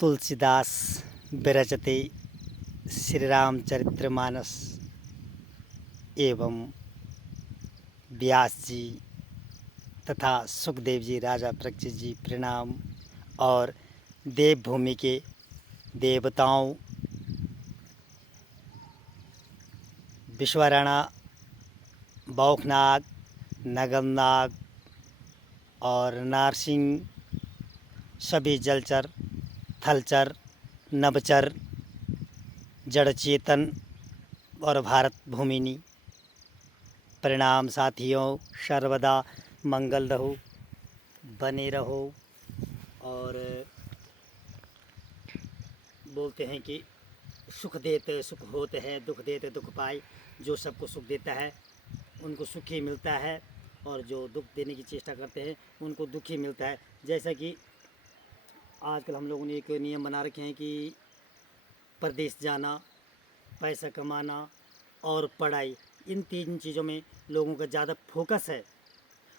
तुलसीदास विरचते श्री रामचरितमानस एवं व्यास जी तथा सुखदेव जी, राजा परीक्षित जी प्रणाम। और देवभूमि के देवताओं, विश्वराणा, बौखनाग, नगमनाग और नारसिंह, सभी जलचर, थलचर, नभचर, जड़ चेतन और भारत भूमिनी, प्रणाम साथियों। सर्वदा मंगल रहो, बने रहो। और बोलते हैं कि सुख देते सुख होते हैं, दुख देते दुख पाए। जो सबको सुख देता है उनको सुख ही मिलता है, और जो दुख देने की चेष्टा करते हैं उनको दुख ही मिलता है। जैसा कि आजकल हम लोगों ने एक नियम बना रखे हैं कि परदेश जाना, पैसा कमाना और पढ़ाई, इन तीन चीज़ों में लोगों का ज़्यादा फोकस है।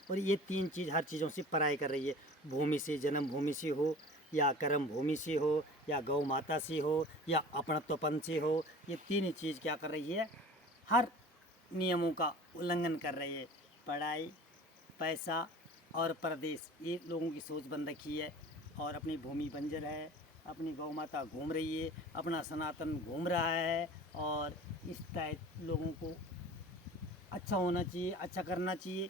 और ये तीन चीज़ हर चीज़ों से पराई कर रही है। भूमि से, जन्म भूमि से हो, या कर्म भूमि से हो, या गौ माता से हो, या अपनत्वपन से हो, ये तीन ही चीज़ क्या कर रही है, हर नियमों का उल्लंघन कर रही है। पढ़ाई, पैसा और परदेश, ये लोगों की सोच बन रखी है। और अपनी भूमि बंजर है, अपनी गौ माता घूम रही है, अपना सनातन घूम रहा है। और इस टाइप लोगों को अच्छा होना चाहिए, अच्छा करना चाहिए,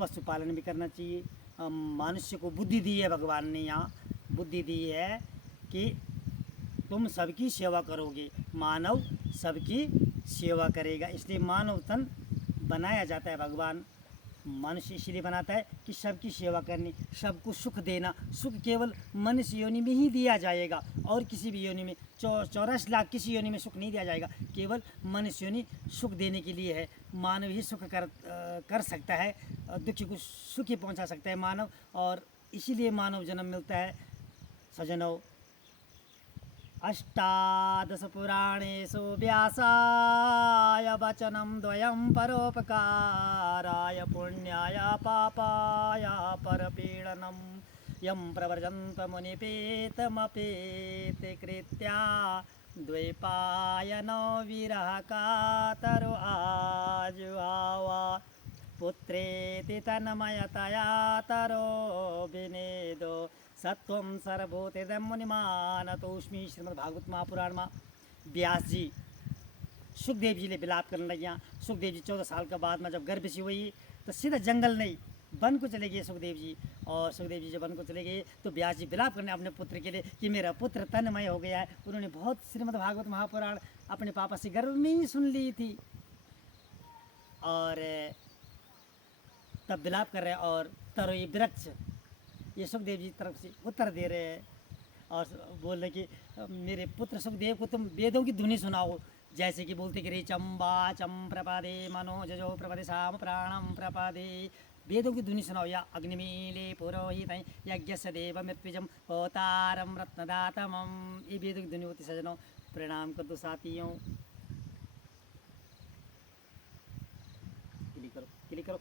पशुपालन भी करना चाहिए। मनुष्य को बुद्धि दी है भगवान ने, यहाँ बुद्धि दी है कि तुम सबकी सेवा करोगे, मानव सबकी सेवा करेगा। इसलिए मानव तन बनाया जाता है। भगवान मनुष्य इसलिए बनाता है कि सबकी सेवा करनी, सबको सुख देना। सुख केवल मनुष्य योनि में ही दिया जाएगा, और किसी भी योनि में 84 लाख किसी योनि में सुख नहीं दिया जाएगा। केवल मनुष्य योनि सुख देने के लिए है। मानव ही सुख कर सकता है, दुखी को सुख ही पहुँचा सकता है मानव। और इसीलिए मानव जन्म मिलता है। सजनों, अष्टादश पुराणेषु व्यासाय वचनं द्वयं परोपकाराय पुण्याय पापाय परपीडनं यं प्रव्रजन्त मुनिपेतमपेति कृत्या द्वैपायनो विरह कातरो आजुहावा पुत्रेति तन्मयतया तरो विनेदो सत्वं सर्वभूतेदं मुनिमानतोस्मि। श्रीमद् भागवत महापुराण में व्यास जी सुखदेव जी ने विलाप करने लगे। सुखदेव जी 14 साल के बाद में जब गर्भ से हुई तो सीधा जंगल नहीं, वन को चले गए सुखदेव जी। और सुखदेव जी जब वन को चले गए तो व्यास जी विलाप करने अपने पुत्र के लिए कि मेरा पुत्र तन्मय हो गया है। उन्होंने बहुत श्रीमद् भागवत महापुराण अपने पापा से गर्भ में ही सुन ली थी। और तब विलाप कर रहे हैं। और तरोई वृक्ष ये सुखदेव जी तरफ से उत्तर दे रहे हैं और बोल रहे कि मेरे पुत्र सुखदेव को तुम वेदों की धुनी सुनाओ। जैसे कि बोलते कि रे चम्बा चम प्रपादे मनोजो प्रपदे साम प्राणम प्रपादे, वेदों की धुनी सुनाओ। या अग्निमीले पुरोहित यज्ञ देव मृत्युजम होतारम रत्नदातमम, ये वेदों की धुनी होती। सजनों, प्रणाम कर दो साथियों। क्लिक करो, क्लिक करो।